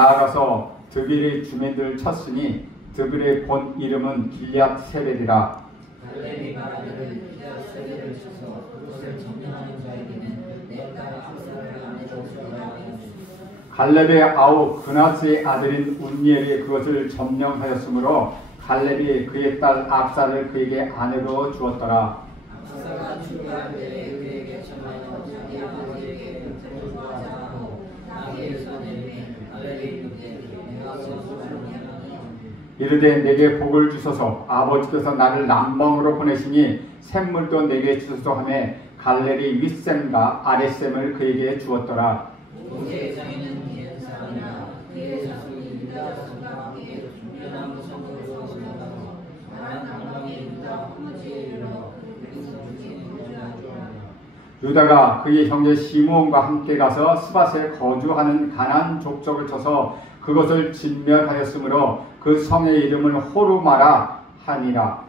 나아가서 드빌의 주민들을 쳤으니 드빌의 본 이름은 길앗 세벨이라. 갈렙이 말하기를 길앗 세벨을 쳐서 그곳을 점령하는 자에게는 내 딸 압살을 아내로 주어라 하였으니 갈렙의 아우 그나스의 아들인 운니엘이 그것을 점령하였으므로 갈렙이 그의 딸 압살을 그에게 아내로 주었더라. 압살가 출가할 때에 그에게 청하여 자기 아버지에게 복을 구하지 않고 나에게서 내리니 갈렙이 이르되 내가 소수하느냐 이르되 내게 복을 주소서. 아버지께서 나를 남방으로 보내시니 샘물도 내게 주소서 하매 갈렙이 윗샘과 아랫샘을 그에게 주었더라. 모세의 장인은 기은 사람이라 그의 자손이 유다 자손과 함께 중요한 무성으로 주어졌다고 말한 강방이 유다 황무지에 이르러 유다가 그의 형제 시므온과 함께 가서 스밧에 거주하는 가나안 족속을 쳐서 그것을 진멸하였으므로 그 성의 이름을 호르마라 하니라.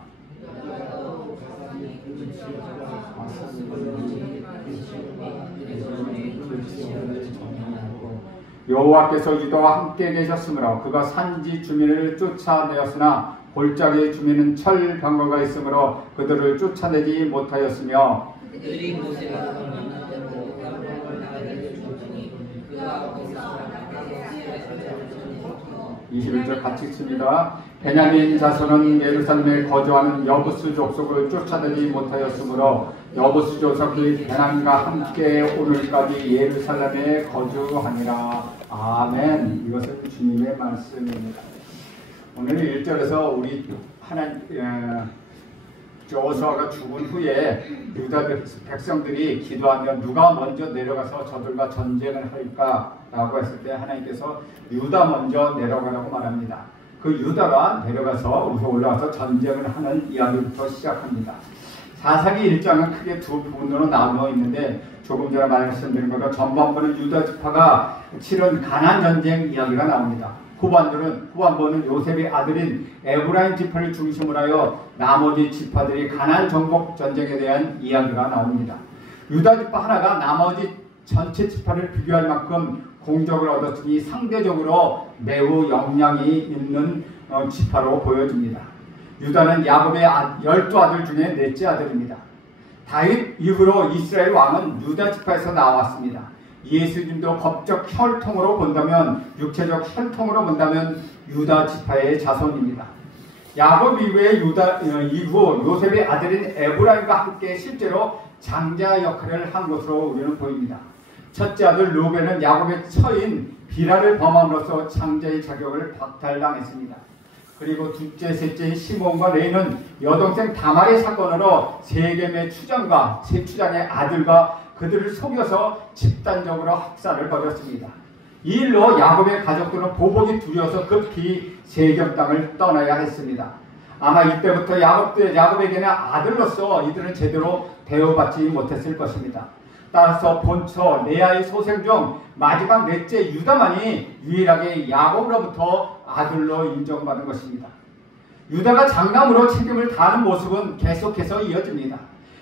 여호와께서 유다와 함께 계셨으므로 그가 산지 주민을 쫓아내었으나 골짜기 주민은 철 병거가 있으므로 그들을 쫓아내지 못하였으며 그들이 모세가 명령한 대로 야곱을 나에게 주었더니 그가 거기서 21절 같이 읽습니다. 베냐민 자손은 예루살렘에 거주하는 여부스 족속을 쫓아내지 못하였으므로 여부스 족속이 베냐민과 함께 오늘까지 예루살렘에 거주하니라. 아멘. 이것은 주님의 말씀입니다. 오늘 1절에서 우리 여호수아가 죽은 후에 유다 백성들이 기도하며 누가 먼저 내려가서 저들과 전쟁을 할까라고 했을 때 하나님께서 유다 먼저 내려가라고 말합니다. 그 유다가 내려가서 올라와서 전쟁을 하는 이야기부터 시작합니다. 사사기 1장은 크게 두 부분으로 나누어 있는데 조금 전에 말씀드린 것과 전반부는 유다 지파가 치른 가나안 전쟁 이야기가 나옵니다. 후반부는 요셉의 아들인 에브라임 지파를 중심으로 하여 나머지 지파들이 가나안 정복 전쟁에 대한 이야기가 나옵니다. 유다 지파 하나가 나머지 전체 지파를 비교할 만큼 공적을 얻었으니 상대적으로 매우 역량이 있는 지파로 보여집니다. 유다는 야곱의 12아들 중에 넷째 아들입니다. 다윗 이후로 이스라엘 왕은 유다 지파에서 나왔습니다. 예수님도 법적 혈통으로 본다면, 육체적 혈통으로 본다면 유다 지파의 자손입니다. 야곱 이후 요셉의 아들인 에브라임과 함께 실제로 장자 역할을 한 것으로 우리는 보입니다. 첫째 아들 루벤은 야곱의 처인 비라를 범함으로써 장자의 자격을 박탈당했습니다. 그리고 둘째, 셋째인 시몬과 레이는 여동생 다말의 사건으로 세겜의 추장과 세 추장의 아들과 그들을 속여서 집단적으로 학살을 벌였습니다. 이 일로 야곱의 가족들은 보복이 두려워서 급히 세겜 땅을 떠나야 했습니다. 아마 이때부터 야곱에게는 아들로서 이들은 제대로 대우받지 못했을 것입니다. 따라서 본처 레아의 소생 중 마지막 넷째 유다만이 유일하게 야곱으로부터 아들로 인정받은 것입니다. 유다가 장남으로 책임을 다하는 모습은 계속해서 이어집니다.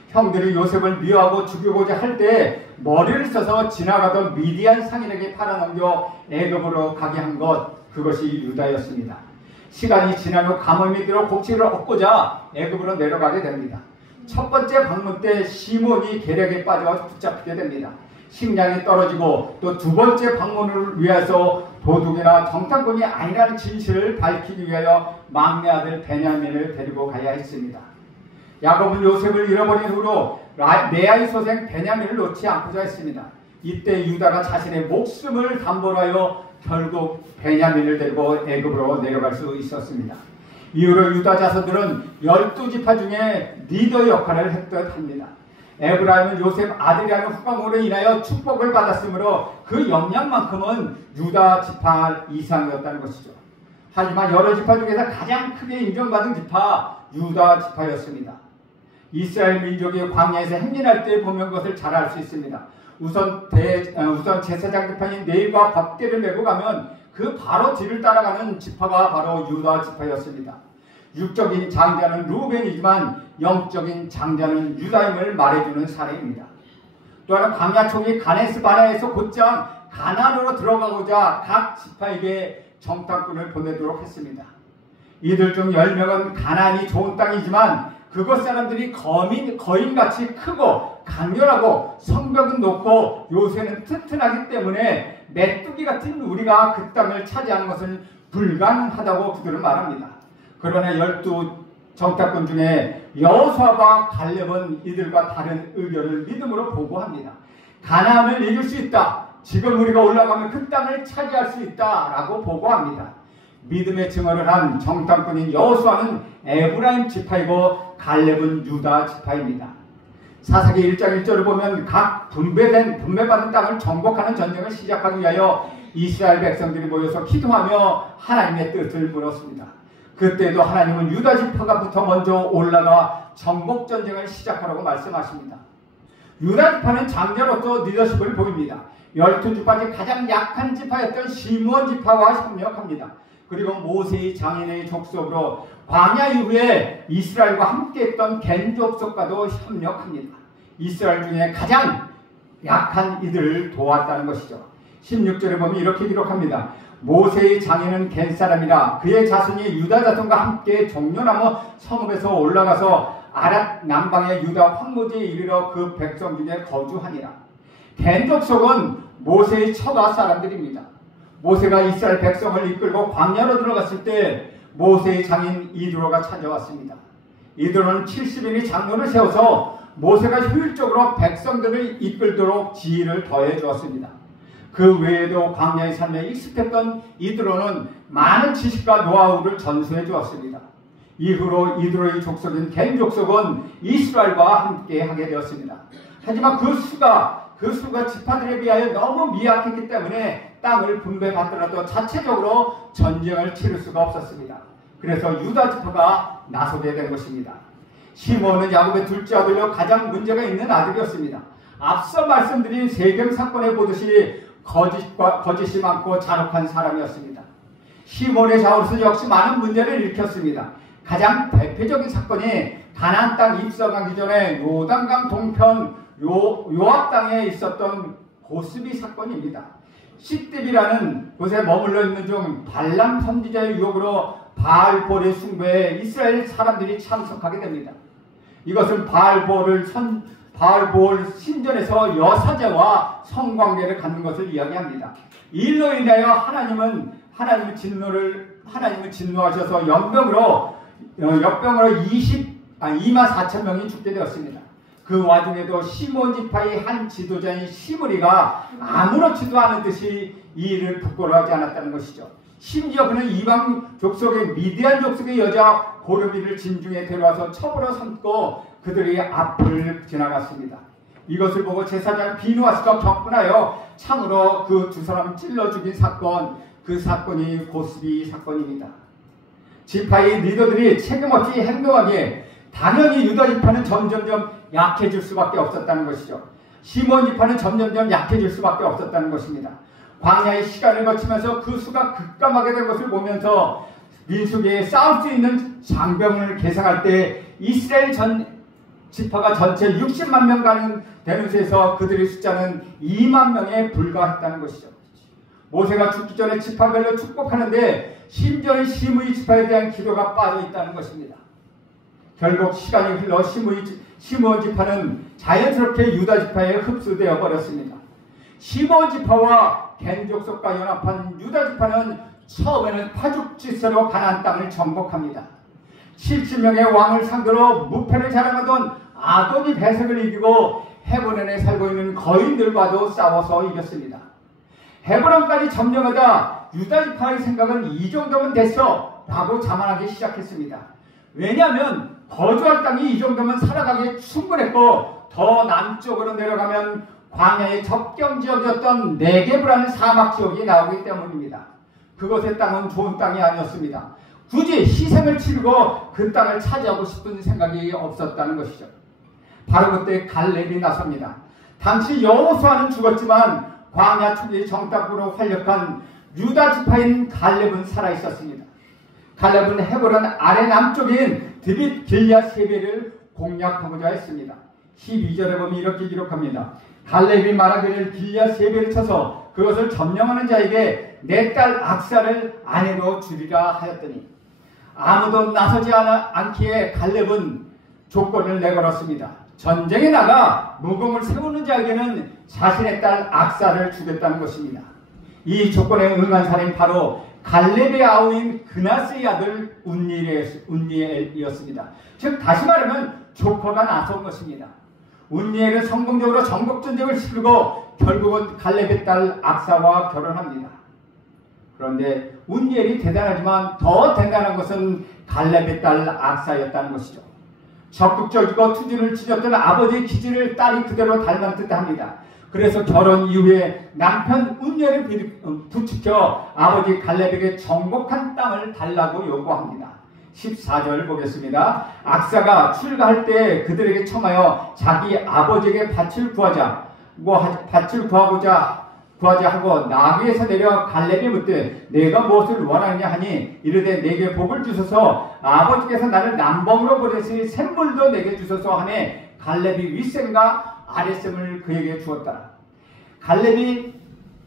형들이 요셉을 미워하고 죽이고자 할 때 머리를 써서 지나가던 미디안 상인에게 팔아넘겨 애굽으로 가게 한 그것이 유다였습니다. 시간이 지난 후 가뭄이 들어 곡식을 얻고자 애굽으로 내려가게 됩니다. 첫 번째 방문 때 시몬이 계략에 빠져 붙잡히게 됩니다. 식량이 떨어지고 또 두 번째 방문을 위해서 도둑이나 정탐꾼이 아니라는 진실을 밝히기 위하여 막내 아들 베냐민을 데리고 가야 했습니다. 야곱은 요셉을 잃어버린 후로 레아의 소생 베냐민을 놓지 않고자 했습니다. 이때 유다가 자신의 목숨을 담보로 하여 결국 베냐민을 데리고 애굽으로 내려갈 수 있었습니다. 이후로 유다 자손들은 12지파 중에 리더 역할을 했듯 합니다. 에브라임은 요셉 아들이라는 후광으로 인하여 축복을 받았으므로 그 역량만큼은 유다 지파 이상이었다는 것이죠. 하지만 여러 지파 중에서 가장 크게 인정받은 지파 유다 지파였습니다. 이스라엘 민족이 광야에서 행진할 때 보면 그것을 잘 알 수 있습니다. 우선 제사장 지파인 네일과 밧개를 메고 가면 그 바로 뒤를 따라가는 지파가 바로 유다 지파였습니다. 육적인 장자는 루벤이지만 영적인 장자는 유다임을 말해주는 사례입니다. 또한 광야 초기 가데스 바네아에서 곧장 가나안으로 들어가고자 각 지파에게 정탐꾼을 보내도록 했습니다. 이들 중 10명은 가나안이 좋은 땅이지만 그곳 사람들이 거인같이 크고 강렬하고 성벽은 높고 요새는 튼튼하기 때문에 메뚜기 같은 우리가 그 땅을 차지하는 것은 불가능하다고 그들은 말합니다. 그러나 12 정탐꾼 중에 여호수아와 갈렙은 이들과 다른 의견을 믿음으로 보고합니다. 가나안을 이길 수 있다. 지금 우리가 올라가면 그 땅을 차지할 수 있다라고 보고합니다. 믿음의 증언을 한 정탐꾼인 여호수아는 에브라임 지파이고 갈렙은 유다 지파입니다. 사사기 1장 1절을 보면 각 분배받은 땅을 정복하는 전쟁을 시작하기 위하여 이스라엘 백성들이 모여서 기도하며 하나님의 뜻을 물었습니다. 그때도 하나님은 유다 지파가부터 먼저 올라가 정복 전쟁을 시작하라고 말씀하십니다. 유다 지파는 장자로서 리더십을 보입니다. 12지파 중 가장 약한 지파였던 시므온 지파와 협력합니다. 그리고 모세의 장인의 족속으로 광야 이후에 이스라엘과 함께했던 겐 족속과도 협력합니다. 이스라엘 중에 가장 약한 이들을 도왔다는 것이죠. 16절에 보면 이렇게 기록합니다. 모세의 장인은 겐 사람이라 그의 자손이 유다 자손과 함께 종려나무 성읍에서 올라가서 아랏 남방의 유다 황무지에 이르러 그 백성 중에 거주하니라. 겐 족속은 모세의 처가 사람들입니다. 모세가 이스라엘 백성을 이끌고 광야로 들어갔을 때 모세의 장인 이드로가 찾아왔습니다. 이드로는 70인의 장로를 세워서 모세가 효율적으로 백성들을 이끌도록 지휘를 더해 주었습니다. 그 외에도 광야의 삶에 익숙했던 이드로는 많은 지식과 노하우를 전수해 주었습니다. 이후로 이드로의 족속인 겐 족속은 이스라엘과 함께 하게 되었습니다. 하지만 그 수가 지파들에 비하여 너무 미약했기 때문에 땅을 분배받더라도 자체적으로 전쟁을 치를 수가 없었습니다. 그래서 유다 지파가 나서게 된 것입니다. 시므온은 야곱의 둘째 아들로 가장 문제가 있는 아들이었습니다. 앞서 말씀드린 세겜 사건에 보듯이 거짓이 많고 잔혹한 사람이었습니다. 시므온의 자우르스 역시 많은 문제를 일으켰습니다. 가장 대표적인 사건이 가나안 땅 입성하기 전에 요단강 동편 요압 땅에 있었던 고스비 사건입니다. 시띠비라는 곳에 머물러 있는 중 발람 선지자의 유혹으로 바알볼의 숭배에 이스라엘 사람들이 참석하게 됩니다. 이것은 바알볼 신전에서 여사제와 성관계를 갖는 것을 이야기합니다. 이 일로 인하여 하나님은 진노하셔서 연병으로 2만 4천 명이 죽게 되었습니다. 그 와중에도 시므온 지파의 한 지도자인 시므리가 아무렇지도 않은 듯이 이 일을 부끄러워하지 않았다는 것이죠. 심지어 그는 이방 족속의 미디안 족속의 여자 고르비를 진중에 데려와서 첩으로 삼고 그들의 앞을 지나갔습니다. 이것을 보고 제사장 비누아스가 격분하여 창으로 그 두 사람을 찔러 죽인 사건, 그 사건이 고스비 사건입니다. 지파의 리더들이 책임없이 행동하기에 당연히 유다 지파는 점점점 약해질 수밖에 없었다는 것이죠. 시므온 지파는 점점점 약해질 수밖에 없었다는 것입니다. 광야의 시간을 거치면서 그 수가 급감하게 된 것을 보면서 민수기에 싸울 수 있는 장병을 계상할 때 이스라엘 지파가 전체 60만 명 되는 데서 그들의 숫자는 2만 명에 불과했다는 것이죠. 모세가 죽기 전에 지파별로 축복하는데 심지어 시므이 지파에 대한 기도가 빠져 있다는 것입니다. 결국 시간이 흘러 시므온 지파는 자연스럽게 유다 지파에 흡수되어 버렸습니다. 시므온 지파와 겐 족속과 연합한 유다 지파는 처음에는 파죽지세로 가나안 땅을 정복합니다. 70명의 왕을 상대로 무패를 자랑하던 아도니 배색을 이기고 헤브론에 살고 있는 거인들과도 싸워서 이겼습니다. 헤브론까지 점령하다 유다 지파의 생각은 이 정도면 됐어 라고 자만하기 시작했습니다. 왜냐하면 거주할 땅이 이 정도면 살아가기에 충분했고 더 남쪽으로 내려가면 광야의 접경 지역이었던 네게브라는 사막 지역이 나오기 때문입니다. 그곳의 땅은 좋은 땅이 아니었습니다. 굳이 희생을 치르고 그 땅을 차지하고 싶은 생각이 없었다는 것이죠. 바로 그때 갈렙이 나섭니다. 당시 여호수아는 죽었지만 광야 초기 정탐꾼으로 활약한 유다 지파인 갈렙은 살아있었습니다. 갈렙은 헤브론 아래 남쪽인 드빗 길앗 세배를 공략하고자 했습니다. 12절에 보면 이렇게 기록합니다. 갈렙이 말하기를 길앗 세배를 쳐서 그것을 점령하는 자에게 내 딸 악사를 아내로 주리라 하였더니 아무도 나서지 않기에 갈렙은 조건을 내걸었습니다. 전쟁에 나가 무공을 세우는 자에게는 자신의 딸 악사를 주겠다는 것입니다. 이 조건에 응한 사람이 바로 갈렙의 아우인 그나스의 아들 운니엘이었습니다. 즉 다시 말하면 조커가 나선 것입니다. 운니엘은 성공적으로 전국전쟁을 치르고 결국은 갈렙의 딸 악사와 결혼합니다. 그런데 운니엘이 대단하지만 더 대단한 것은 갈렙의 딸 악사였다는 것이죠. 적극적이고 투지를 지녔던 아버지의 기질을 딸이 그대로 닮은 듯합니다. 그래서 결혼 이후에 남편 운니엘을 부추겨 아버지 갈렙에게 정복한 땅을 달라고 요구합니다. 14절 보겠습니다. 악사가 출가할 때 그들에게 청하여 자기 아버지에게 밭을 구하자 하고 나귀에서 내려 갈렙이 묻되 내가 무엇을 원하느냐 하니 이르되 내게 복을 주소서 아버지께서 나를 남방으로 보내시니 샘물도 내게 주소서 하매 갈렙이 윗셈과 아랫셈을 그에게 주었다. 갈렙이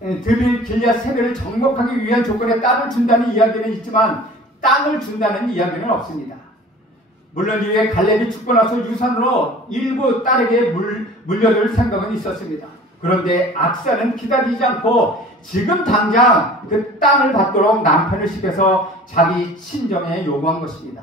드빌 길앗 세배를 정복하기 위한 조건에 땅을 준다는 이야기는 있지만 땅을 준다는 이야기는 없습니다. 물론 이후에 갈렙이 죽고 나서 유산으로 일부 딸에게 물려줄 생각은 있었습니다. 그런데 악사는 기다리지 않고 지금 당장 그 땅을 받도록 남편을 시켜서 자기 친정에 요구한 것입니다.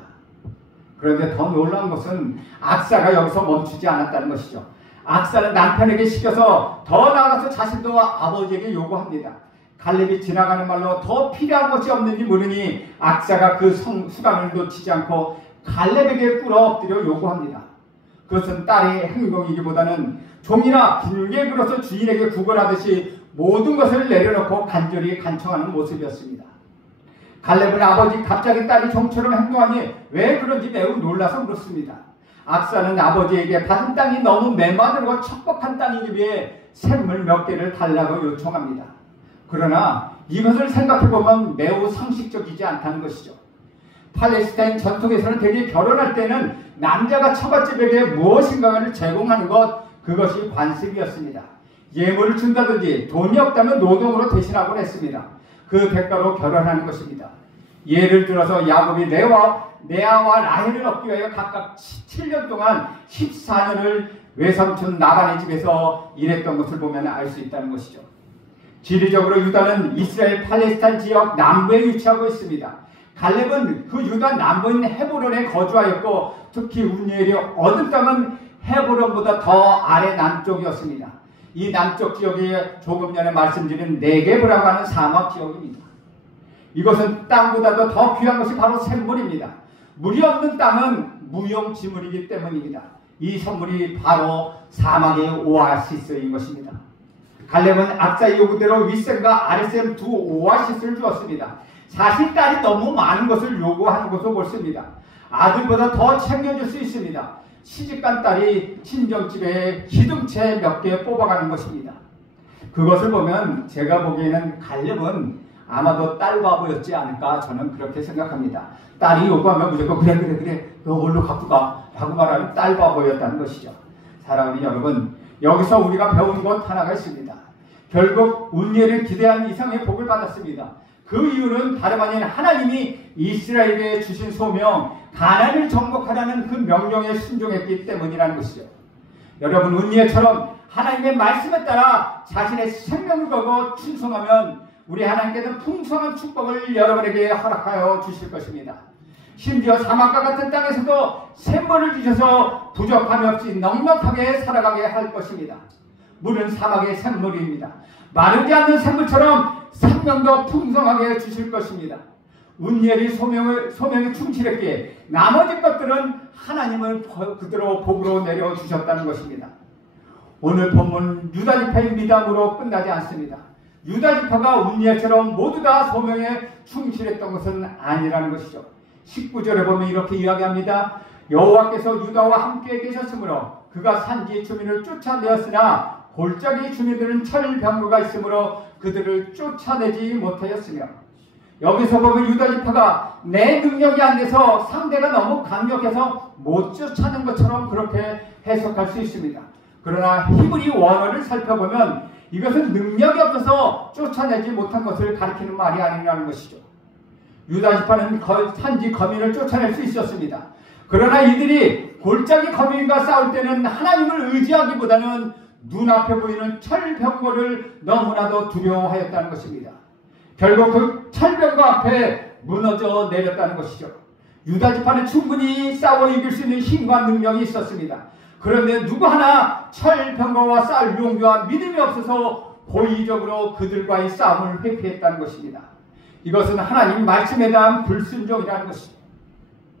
그런데 더 놀라운 것은 악사가 여기서 멈추지 않았다는 것이죠. 악사는 남편에게 시켜서 더 나아가서 자신도 아버지에게 요구합니다. 갈렙이 지나가는 말로 더 필요한 것이 없는지 물으니 악사가 그 수감을 놓치지 않고 갈렙에게 꿇어 엎드려 요구합니다. 그것은 딸의 행동이기보다는 종이나 길게 굴어서 주인에게 구걸하듯이 모든 것을 내려놓고 간절히 간청하는 모습이었습니다. 갈렙은 아버지 갑자기 딸이 종처럼 행동하니 왜 그런지 매우 놀라서 물었습니다. 악사는 아버지에게 받은 땅이 너무 메마르고 척박한 땅이기에 샘물 몇 개를 달라고 요청합니다. 그러나 이것을 생각해보면 매우 상식적이지 않다는 것이죠. 팔레스타인 전통에서는 대개 결혼할 때는 남자가 처갓집에게 무엇인가를 제공하는 그것이 관습이었습니다. 예물을 준다든지 돈이 없다면 노동으로 대신하곤 했습니다. 그 대가로 결혼하는 것입니다. 예를 들어서 야곱이 레아와 라헬을 얻기 위하여 각각 7년 동안 14년을 외삼촌 라반의 집에서 일했던 것을 보면 알 수 있다는 것이죠. 지리적으로 유다는 이스라엘 팔레스타인 지역 남부에 위치하고 있습니다. 갈렙은 그 유다 남부인 헤브론에 거주하였고 특히 운니엘이 얻은 땅은 헤브론보다 더 아래 남쪽이었습니다. 이 남쪽 지역에 조금 전에 말씀드린 네게브라고 하는 사막 지역입니다. 이것은 땅보다도 더 귀한 것이 바로 샘물입니다. 물이 없는 땅은 무용지물이기 때문입니다. 이 선물이 바로 사막의 오아시스인 것입니다. 갈렙은 악사의 요구대로 윗셈과 아랫셈 두 오아시스를 주었습니다. 사실 딸이 너무 많은 것을 요구하는 것으로 보십니다. 아들보다 더 챙겨줄 수 있습니다. 시집간 딸이 친정집에 기둥채 몇 개 뽑아가는 것입니다. 그것을 보면 제가 보기에는 갈렙은 아마도 딸 바보였지 않을까 저는 그렇게 생각합니다. 딸이 요구하면 무조건 그래 너 얼른 갖고 가 라고 말하는 딸 바보였다는 것이죠. 사랑하는 여러분, 여기서 우리가 배운 것 하나가 있습니다. 결국 운니엘을 기대한 이상의 복을 받았습니다. 그 이유는 다름 아닌 하나님이 이스라엘에게 주신 소명 가나안을 정복하라는 그 명령에 순종했기 때문이라는 것이죠. 여러분, 운니엘처럼 하나님의 말씀에 따라 자신의 생명을 걸고 충성하면 우리 하나님께서 풍성한 축복을 여러분에게 허락하여 주실 것입니다. 심지어 사막과 같은 땅에서도 샘물을 주셔서 부족함이 없이 넉넉하게 살아가게 할 것입니다. 물은 사막의 샘물입니다. 마르지 않는 샘물처럼 생명도 풍성하게 주실 것입니다. 운니엘이 소명에 충실했기에 나머지 것들은 하나님을 그대로 복으로 내려주셨다는 것입니다. 오늘 본문 유다지파의 미담으로 끝나지 않습니다. 유다지파가 운니엘처럼 모두 다 소명에 충실했던 것은 아니라는 것이죠. 19절에 보면 이렇게 이야기합니다. 여호와께서 유다와 함께 계셨으므로 그가 산지 주민을 쫓아내었으나 골짜기 주민들은 철병거가 있으므로 그들을 쫓아내지 못하였으며, 여기서 보면 유다지파가 내 능력이 안 돼서 상대가 너무 강력해서 못 쫓아낸 것처럼 그렇게 해석할 수 있습니다. 그러나 히브리 원어를 살펴보면 이것은 능력이 없어서 쫓아내지 못한 것을 가리키는 말이 아니라는 것이죠. 유다 지파는 산지 거민을 쫓아낼 수 있었습니다. 그러나 이들이 골짜기 거민과 싸울 때는 하나님을 의지하기보다는 눈앞에 보이는 철병거를 너무나도 두려워하였다는 것입니다. 결국 그 철병거 앞에 무너져 내렸다는 것이죠. 유다 지파는 충분히 싸워 이길 수 있는 힘과 능력이 있었습니다. 그런데 누구 하나 철병거와 싸울 용기와 믿음이 없어서 고의적으로 그들과의 싸움을 회피했다는 것입니다. 이것은 하나님 말씀에 대한 불순종이라는 것입니다.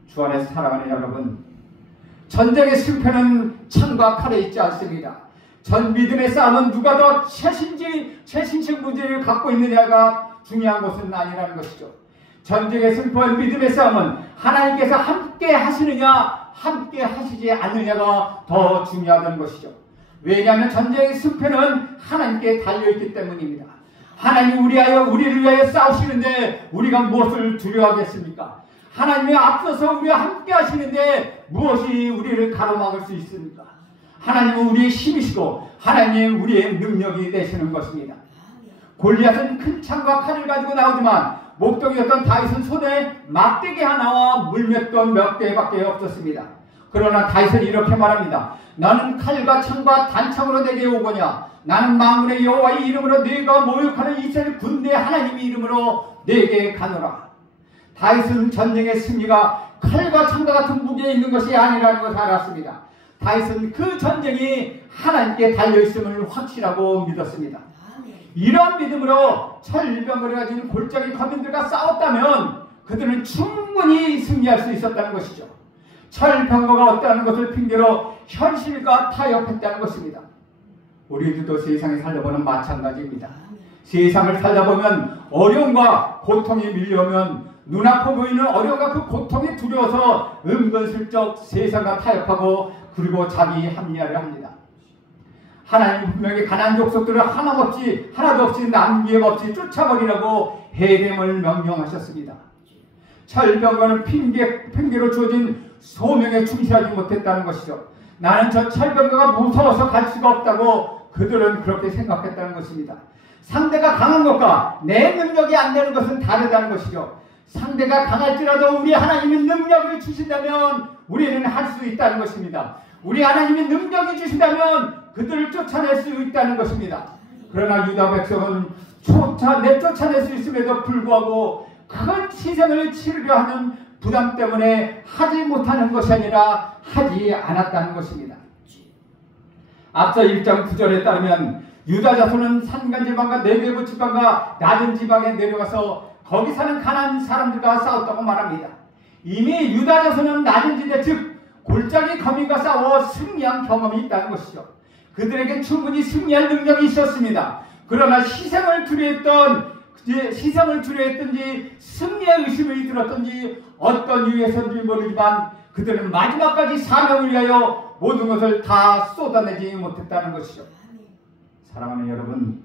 주 안에서 사랑하는 여러분, 전쟁의 승패는 창과 칼에 있지 않습니다. 전 믿음의 싸움은 누가 더 최신식 무기를 갖고 있느냐가 중요한 것은 아니라는 것이죠. 전쟁의 승패와 믿음의 싸움은 하나님께서 함께 하시느냐 함께 하시지 않느냐가 더 중요하다는 것이죠. 왜냐하면 전쟁의 승패는 하나님께 달려있기 때문입니다. 하나님 우리를 위하여 싸우시는데 우리가 무엇을 두려워하겠습니까? 하나님이 앞서서 우리와 함께 하시는데 무엇이 우리를 가로막을 수 있습니까? 하나님은 우리의 힘이시고 하나님은 우리의 능력이 되시는 것입니다. 골리앗은 큰 창과 칼을 가지고 나오지만 목동이었던 다윗은 손에 막대기 하나와 물맷돈 몇 개밖에 없었습니다. 그러나 다윗은 이렇게 말합니다. 나는 칼과 창과 단창으로 내게 오거냐. 나는 만군의 여호와의 이름으로 네가 모욕하는 이스라엘 군대 하나님의 이름으로 내게 가노라. 다윗은 전쟁의 승리가 칼과 창과 같은 무게에 있는 것이 아니라는 것을 알았습니다. 다윗은 그 전쟁이 하나님께 달려있음을 확실하고 믿었습니다. 이런 믿음으로 철병거를 가진 골짜기 거민들과 싸웠다면 그들은 충분히 승리할 수 있었다는 것이죠. 철병거가 없다는 것을 핑계로 현실과 타협했다는 것입니다. 우리들도 세상에 살다보면 마찬가지입니다. 세상을 살다보면 어려움과 고통이 밀려오면 눈앞에 보이는 어려움과 그 고통이 두려워서 은근슬쩍 세상과 타협하고 그리고 자기 합리화를 합니다. 하나님 분명히 가나안 족속들을 하나도 없이 남기에 없이 쫓아버리라고 해됨을 명령하셨습니다. 철병거는 핑계로 주어진 소명에 충실하지 못했다는 것이죠. 나는 저 철병거가 무서워서 갈 수가 없다고 그들은 그렇게 생각했다는 것입니다. 상대가 강한 것과 내 능력이 안 되는 것은 다르다는 것이죠. 상대가 강할지라도 우리 하나님이 능력을 주신다면 우리는 할 수 있다는 것입니다. 우리 하나님이 능력이 주신다면 그들을 쫓아낼 수 있다는 것입니다. 그러나 유다 백성은 내쫓아낼 수 있음에도 불구하고 큰 희생을 치르려 하는 부담 때문에 하지 못하는 것이 아니라 하지 않았다는 것입니다. 앞서 1장 9절에 따르면 유다 자손은 산간지방과 네게부 지방과 낮은 지방에 내려가서 거기 사는 가나안 사람들과 싸웠다고 말합니다. 이미 유다 자손은 낮은 지대 즉 골짜기 거민과 싸워 승리한 경험이 있다는 것이죠. 그들에게 충분히 승리할 능력이 있었습니다. 그러나 희생을 두려워했던지 승리의 의심이 들었던지 어떤 이유에서인지 모르지만 그들은 마지막까지 사명을 위하여 모든 것을 다 쏟아내지 못했다는 것이죠. 사랑하는 여러분,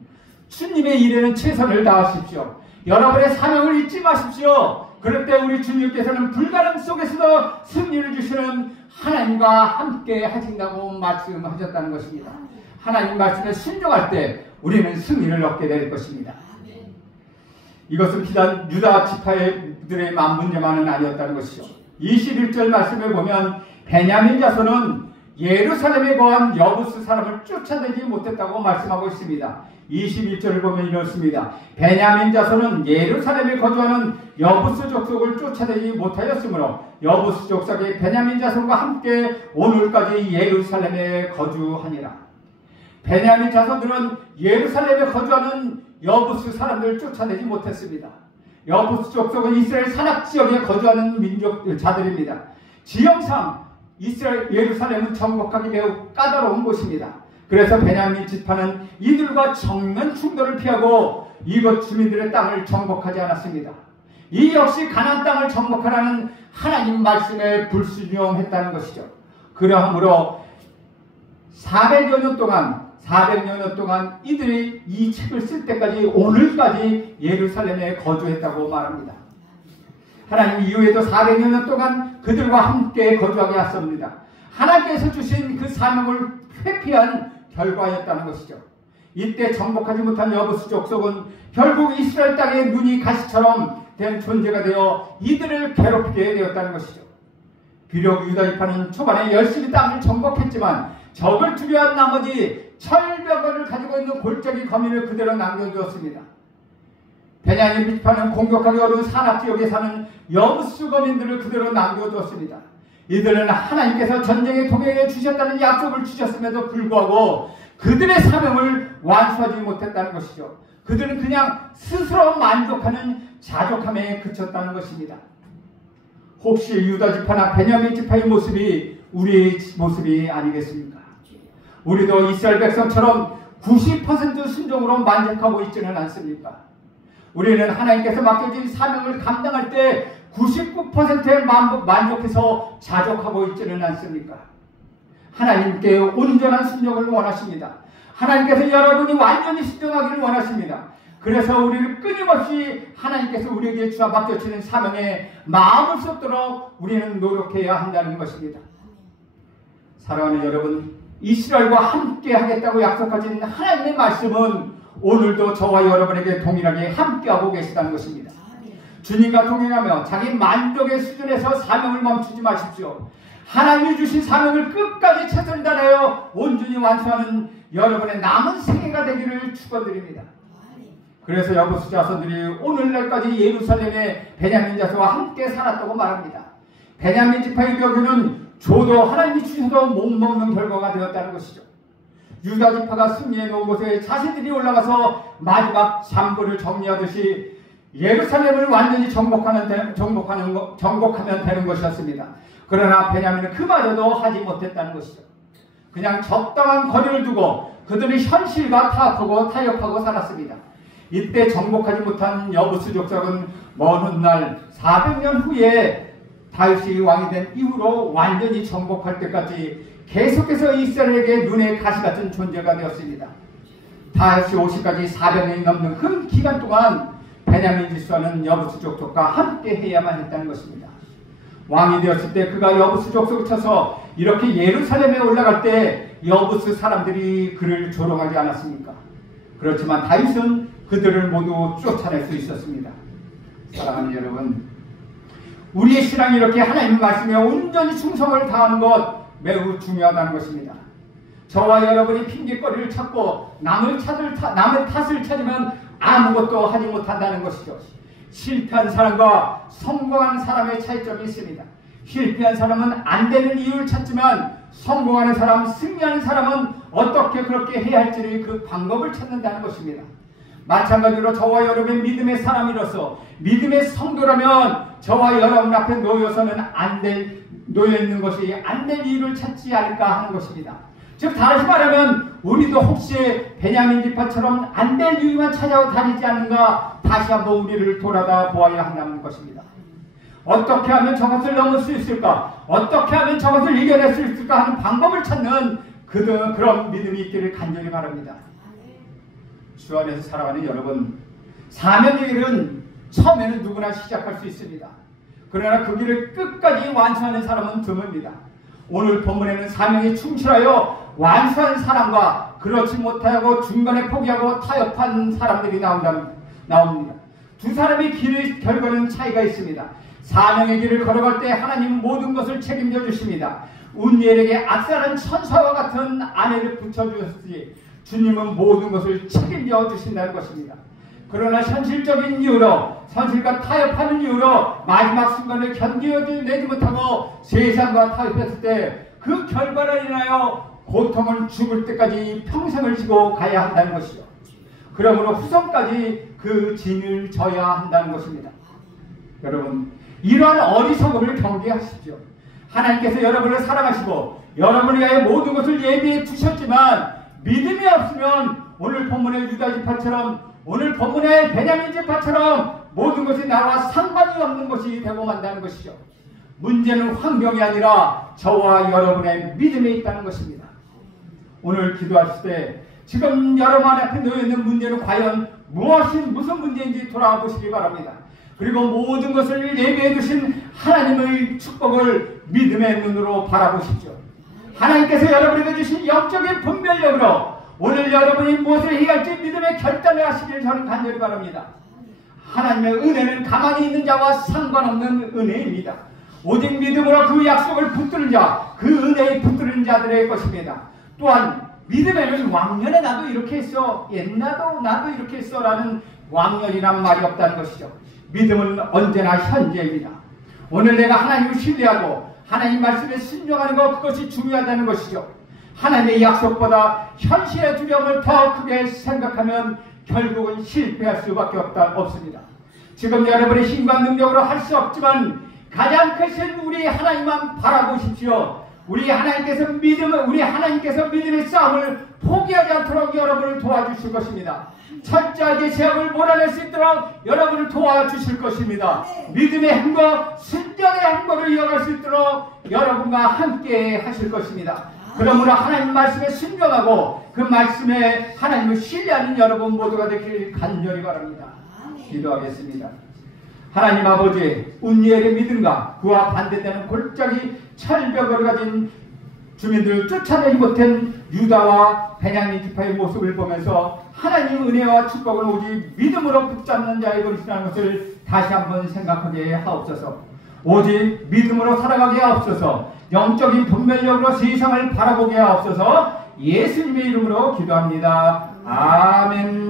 주님의 일에는 최선을 다하십시오. 여러분의 사명을 잊지 마십시오. 그럴 때 우리 주님께서는 불가능 속에서도 승리를 주시는 하나님과 함께 하신다고 말씀하셨다는 것입니다. 하나님 말씀에 순종할 때 우리는 승리를 얻게 될 것입니다. 이것은 비단 유다 지파들의 문제만은 아니었다는 것이죠. 21절 말씀을 보면 베냐민 자손은 예루살렘에 거한 여부스 사람을 쫓아내지 못했다고 말씀하고 있습니다. 21절을 보면 이렇습니다. 베냐민 자손은 예루살렘에 거주하는 여부스 족속을 쫓아내지 못하였으므로 여부스 족속의 베냐민 자손과 함께 오늘까지 예루살렘에 거주하니라. 베냐민 자손들은 예루살렘에 거주하는 여부스 사람들을 쫓아내지 못했습니다. 여부스 족속은 이스라엘 산악 지역에 거주하는 민족자들입니다. 지형상 예루살렘은 정복하기 매우 까다로운 곳입니다. 그래서 베냐민 지파는 이들과 정면 충돌을 피하고 이곳 주민들의 땅을 정복하지 않았습니다. 이 역시 가나안 땅을 정복하라는 하나님 말씀에 불순종했다는 것이죠. 그러므로 400여 년 동안 이들이 이 책을 쓸 때까지 오늘까지 예루살렘에 거주했다고 말합니다. 하나님 이후에도 400여 년 동안 그들과 함께 거주하게 하셨습니다. 하나님께서 주신 그 사명을 회피한 결과였다는 것이죠. 이때 정복하지 못한 여부수 족속은 결국 이스라엘 땅의 눈이 가시처럼 된 존재가 되어 이들을 괴롭히게 되었다는 것이죠. 비록 유다 지파는 초반에 열심히 땅을 정복했지만 적을 두려워한 나머지 철벽을 가지고 있는 골짜기 거민을 그대로 남겨두었습니다. 베냐민 지파는 공격하기 어려운 산악지역에 사는 여부수 거민들을 그대로 남겨두었습니다. 이들은 하나님께서 전쟁에 동행해 주셨다는 약속을 주셨음에도 불구하고 그들의 사명을 완수하지 못했다는 것이죠. 그들은 그냥 스스로 만족하는 자족함에 그쳤다는 것입니다. 혹시 유다 지파나 베냐민 지파의 모습이 우리의 모습이 아니겠습니까? 우리도 이스라엘 백성처럼 90% 순종으로 만족하고 있지는 않습니까? 우리는 하나님께서 맡겨진 사명을 감당할 때 99%에 만족해서 자족하고 있지는 않습니까? 하나님께 온전한 순종을 원하십니다. 하나님께서 여러분이 완전히 순종하기를 원하십니다. 그래서 우리를 끊임없이 하나님께서 우리에게 주어 맡겨주는 사명에 마음을 쏟도록 우리는 노력해야 한다는 것입니다. 사랑하는 여러분, 이스라엘과 함께 하겠다고 약속하신 하나님의 말씀은 오늘도 저와 여러분에게 동일하게 함께하고 계시다는 것입니다. 주님과 동행하며 자기 만족의 수준에서 사명을 멈추지 마십시오. 하나님이 주신 사명을 끝까지 최선을 다하여 온전히 완수하는 여러분의 남은 생애가 되기를 축원드립니다. 그래서 여부수 자손들이 오늘날까지 예루살렘의 베냐민 자손과 함께 살았다고 말합니다. 베냐민 지파의 벽에는 조도 하나님이 주셔도 못 먹는 결과가 되었다는 것이죠. 유다 지파가 승리해 놓은 곳에 자신들이 올라가서 마지막 잠부를 정리하듯이 예루살렘을 완전히 정복하면 되는 것이었습니다. 그러나 베냐민은 그마저도 하지 못했다는 것이죠. 그냥 적당한 거리를 두고 그들의 현실과 타협하고 살았습니다. 이때 정복하지 못한 여부수 족속은 먼 훗날 400년 후에 다윗이 왕이 된 이후로 완전히 정복할 때까지 계속해서 이스라엘에게 눈의 가시 같은 존재가 되었습니다. 다윗이 오시까지 400년이 넘는 그 기간 동안 베냐민 지파는 여부수 족속과 함께 해야만 했다는 것입니다. 왕이 되었을 때 그가 여부수 족속을 쳐서 이렇게 예루살렘에 올라갈 때 여부수 사람들이 그를 조롱하지 않았습니까? 그렇지만 다윗은 그들을 모두 쫓아낼 수 있었습니다. 사랑하는 여러분, 우리의 신앙이 이렇게 하나님의 말씀에 온전히 충성을 다하는 것 매우 중요하다는 것입니다. 저와 여러분이 핑계거리를 찾고 남의 탓을 찾으면 아무것도 하지 못한다는 것이죠. 실패한 사람과 성공한 사람의 차이점이 있습니다. 실패한 사람은 안 되는 이유를 찾지만 성공하는 사람, 승리하는 사람은 어떻게 그렇게 해야 할지를 그 방법을 찾는다는 것입니다. 마찬가지로 저와 여러분의 믿음의 사람이로서 믿음의 성도라면 저와 여러분 앞에 놓여있는 것이 안 될 이유를 찾지 않을까 하는 것입니다. 즉 다시 말하면 우리도 혹시 베냐민 지파처럼 안 될 이유만 찾아다니지 않는가 다시 한번 우리를 돌아다 보아야 한다는 것입니다. 어떻게 하면 저것을 넘을 수 있을까? 어떻게 하면 저것을 이겨낼 수 있을까 하는 방법을 찾는 그런 믿음이 있기를 간절히 바랍니다. 주 안에서 살아가는 여러분, 사명의 길은 처음에는 누구나 시작할 수 있습니다. 그러나 그 길을 끝까지 완수하는 사람은 드뭅니다. 오늘 본문에는 사명에 충실하여 완수한 사람과 그렇지 못하고 중간에 포기하고 타협한 사람들이 나옵니다. 두 사람의 길의 결과는 차이가 있습니다. 사명의 길을 걸어갈 때 하나님은 모든 것을 책임져 주십니다. 운니엘에게 악사는 천사와 같은 아내를 붙여주셨으니 주님은 모든 것을 책임져 주신다는 것입니다. 그러나 현실적인 이유로 현실과 타협하는 이유로 마지막 순간을 견뎌내지 못하고 세상과 타협했을 때 그 결과를 인하여 고통을 죽을 때까지 평생을 지고 가야 한다는 것이죠. 그러므로 후손까지 그 짐을 져야 한다는 것입니다. 여러분, 이러한 어리석음을 경계하십시오. 하나님께서 여러분을 사랑하시고 여러분을 위하여 모든 것을 예비해 두셨지만 믿음이 없으면 오늘 본문의 유다 지파처럼 오늘 본문의 베냐민 지파처럼 모든 것이 나와 상관이 없는 것이 되고 만다는 것이죠. 문제는 환경이 아니라 저와 여러분의 믿음에 있다는 것입니다. 오늘 기도하실 때 지금 여러분 앞에 놓여있는 문제는 과연 무슨 문제인지 돌아보시기 바랍니다. 그리고 모든 것을 예비해 두신 하나님의 축복을 믿음의 눈으로 바라보십시오. 하나님께서 여러분에게 주신 영적인 분별력으로 오늘 여러분이 무엇을 해야 할지 믿음의 결단을 하시길 저는 간절히 바랍니다. 하나님의 은혜는 가만히 있는 자와 상관없는 은혜입니다. 오직 믿음으로 그 약속을 붙드는 자, 그 은혜에 붙드는 자들의 것입니다. 또한 믿음에는 왕년에 나도 이렇게 했어, 옛날도 나도 이렇게 했어 라는 왕년이란 말이 없다는 것이죠. 믿음은 언제나 현재입니다. 오늘 내가 하나님을 신뢰하고 하나님 말씀에 순종하는 것, 그것이 중요하다는 것이죠. 하나님의 약속보다 현실의 두려움을 더 크게 생각하면 결국은 실패할 수밖에 없습니다. 지금 여러분의 힘과 능력으로 할 수 없지만 가장 크신 우리 하나님만 바라보십시오. 우리 하나님께서 믿음의 싸움을 포기하지 않도록 여러분을 도와주실 것입니다. 철저하게 제약을 몰아낼 수 있도록 여러분을 도와주실 것입니다. 믿음의 행보, 순종의 행보를 이어갈 수 있도록 여러분과 함께 하실 것입니다. 그러므로 하나님 말씀에 순종하고 그 말씀에 하나님을 신뢰하는 여러분 모두가 되길 간절히 바랍니다. 기도하겠습니다. 하나님 아버지, 운니엘의 믿음과 그와 반대되는 골짜기 철벽을 가진 주민들을 쫓아내지 못한 유다와 베냐민 지파의 모습을 보면서 하나님 은혜와 축복을 오직 믿음으로 붙잡는 자의 것이라는 것을 다시 한번 생각하게 하옵소서. 오직 믿음으로 살아가게 하옵소서. 영적인 분별력으로 세상을 바라보게 하옵소서. 예수님의 이름으로 기도합니다. 아멘.